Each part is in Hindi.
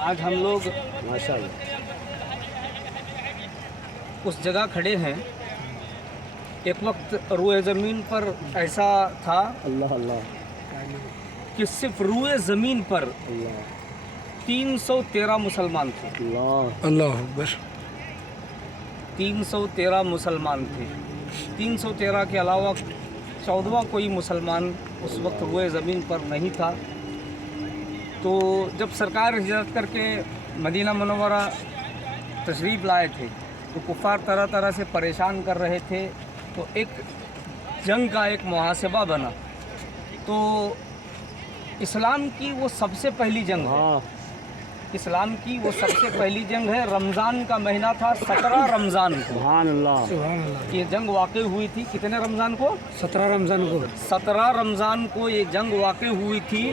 आज हम लोग माशाल्लाह उस जगह खड़े हैं। एक वक्त रुए ज़मीन पर ऐसा था अल्लाह अल्लाह कि सिर्फ रुए ज़मीन पर अल्लाह 313 मुसलमान थे। अल्लाह अल्लाह अकबर। 313 मुसलमान थे। 313 के अलावा 14वां कोई मुसलमान उस वक्त रुए ज़मीन पर नहीं था। तो जब सरकार हिजरत करके मदीना मुनव्वरा तशरीफ़ लाए थे तो कुफ़ार तरह तरह से परेशान कर रहे थे। तो एक जंग का एक मुहासबा बना। तो इस्लाम की वो सबसे पहली जंग है। हाँ इस्लाम की वो सबसे पहली जंग है। रमज़ान का महीना था, 17 रमज़ान को सुभान अल्लाह ये जंग वाक़ई हुई थी। कितने रमज़ान को? 17 रमज़ान को 17 रमज़ान को ये जंग वाक़ई हुई थी।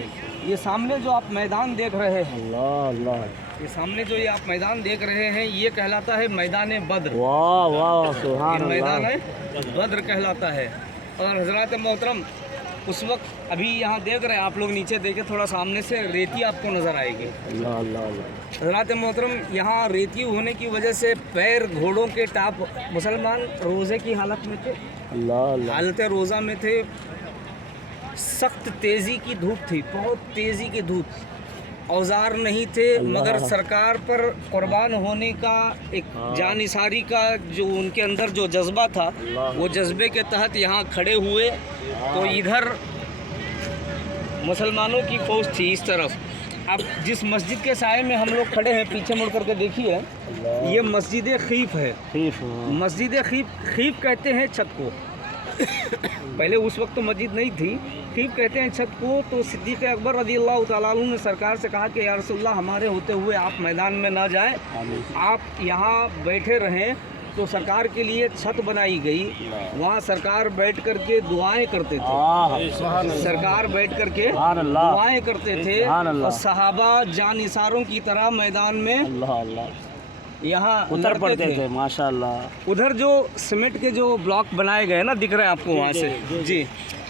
ये सामने जो आप मैदान देख रहे हैं, अल्लाह अल्लाह ये सामने जो ये आप मैदान देख रहे हैं, ये कहलाता है मैदान बद्र। वाह वाह ये सुभान मैदान अल्लाह है बद्र कहलाता है। और हज़रात मोहतरम उस वक्त अभी यहाँ देख रहे हैं आप लोग, नीचे देखे थोड़ा सामने से रेती आपको नज़र आएगी। अल्लाह अल्लाह अल्लाह हज़रात मोहतरम यहाँ रेती होने की वजह से पैर घोड़ों के टाप, मुसलमान रोज़े की हालत में थे, अल्लाह अल्लाह हालत रोज़ा में थे। सख्त तेज़ी की धूप थी, बहुत तेज़ी की धूप, औजार नहीं थे, मगर सरकार पर कुर्बान होने का एक जानिसारी का जो उनके अंदर जो जज्बा था, वो जज्बे के तहत यहाँ खड़े हुए। तो इधर मुसलमानों की फ़ौज थी इस तरफ। अब जिस मस्जिद के साए में हम लोग खड़े हैं, पीछे मुड़ करके देखिए, ये मस्जिद खीफ है। खीफ मस्जिद खीफ कहते हैं छत को। पहले उस वक्त तो मस्जिद नहीं थी, खीफ कहते हैं छत को। तो सिद्दीक़ अकबर रज़ियल्लाहु ताला अन्हु ने सरकार से कहा कि या रसूलल्लाह, हमारे होते हुए आप मैदान में ना जाएं, आप यहाँ बैठे रहें। तो सरकार के लिए छत बनाई गई, वहाँ सरकार बैठ करके दुआएं करते थे। सरकार बैठ करके दुआएं करते थे और सहाबा जानिसारों की तरह मैदान में अल्लाह अल्लाह यहाँ उतर पड़ते थे माशाल्लाह। उधर जो सीमेंट के जो ब्लॉक बनाए गए ना, दिख रहे हैं आपको वहाँ से जी,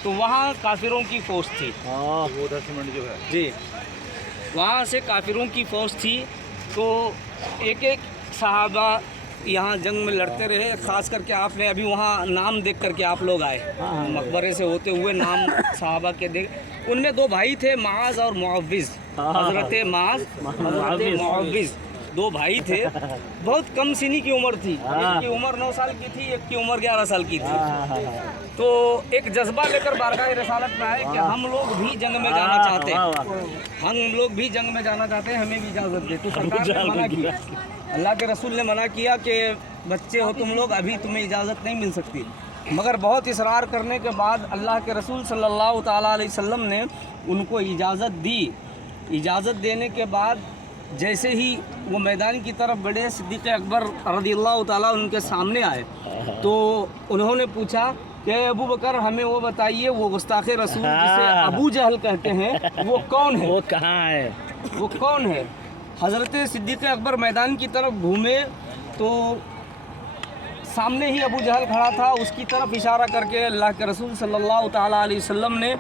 तो वहाँ काफिरों की फ़ौज थी। हाँ उधर सीमेंट जो है जी, वहाँ से काफिरों की फ़ौज थी। तो एक एक सहाबा यहाँ जंग में लड़ते रहे। ख़ास करके आपने अभी वहाँ नाम देख करके आप लोग आए, मकबरे से होते हुए नाम सहाबा के देख। उनमें दो भाई थे, माज और मुअव्विज़। हज़रत माज, हज़रत मुअव्विज़, दो भाई थे। बहुत कम सीनी की उम्र थी। एक की उम्र 9 साल की थी, एक की उम्र 11 साल की थी। तो एक जज्बा लेकर बारगाह रिसालत में आए कि हम लोग भी जंग में जाना चाहते हैं, हम लोग भी जंग में जाना चाहते हैं, हमें भी इजाज़त दे। तो सरकार ने मना किया, अल्लाह के रसूल ने मना किया कि बच्चे हो तुम लोग, अभी तुम्हें इजाज़त नहीं मिल सकती। मगर बहुत इसरार करने के बाद अल्लाह के रसूल सल्लल्लाहु ताला अलैहि वसल्लम ने उनको इजाज़त दी। इजाज़त देने के बाद जैसे ही वो मैदान की तरफ बढ़े, सिद्दीक़ अकबर रज़ियल्लाहु ताला उनके सामने आए। तो उन्होंने पूछा कि अबू बकर, हमें वो बताइए, वो गुस्ताखे रसूल जिसे अबू जहल कहते हैं, वो कौन है? वो कहाँ है? वो कौन है? हज़रत सिद्दीक़ अकबर मैदान की तरफ घूमे तो सामने ही अबू जहल खड़ा था। उसकी तरफ इशारा करके अल्लाह के रसूल सल्लल्लाहु ताला अलैहि वसल्लम ने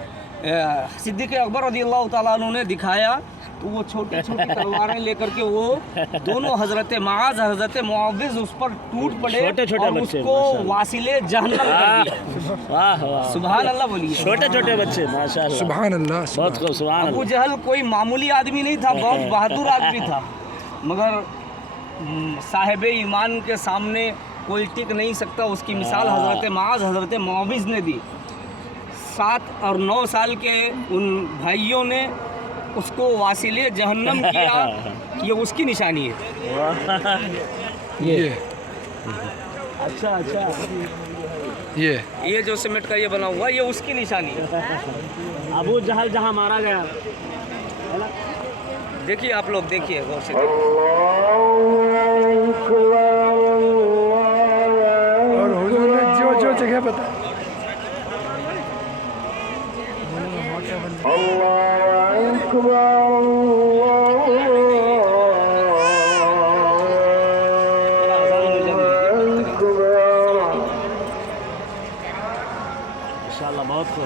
सिद्दीक़ अकबर रज़ियल्लाहु ताला अन्हु ने दिखाया। तो वो छोटी छोटी तलवारें लेकर के वो दोनों हज़रत माज, हज़रत मुअव्विज़ उस पर टूट पड़े और उसको वासिले जहन्नम कर दिया। वाह वाह सुभान अल्लाह बोलिए। छोटे छोटे बच्चे माशाल्लाह सुभान अल्लाह। बहुत खूब सुभान अबू अल्लाह। जहल कोई मामूली आदमी नहीं था, बहुत बहादुर आदमी था, मगर साहिब ईमान के सामने कोई टिक नहीं सकता। उसकी मिसाल हज़रत माज, हज़रत मुअव्विज़ ने दी। 7 और 9 साल के उन भाइयों ने उसको वासिले जहन्नम किया। ये उसकी निशानी है। ये अच्छा अच्छा ये जो सीमेंट का ये बना हुआ, ये उसकी निशानी है। अबू जहल जहाँ मारा गया, देखिए आप लोग, देखिए गौर से। और हुजूर ने जो जो जगह बताया, इंशाल्लाह बहुत खूब।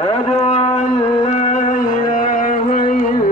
मौजूद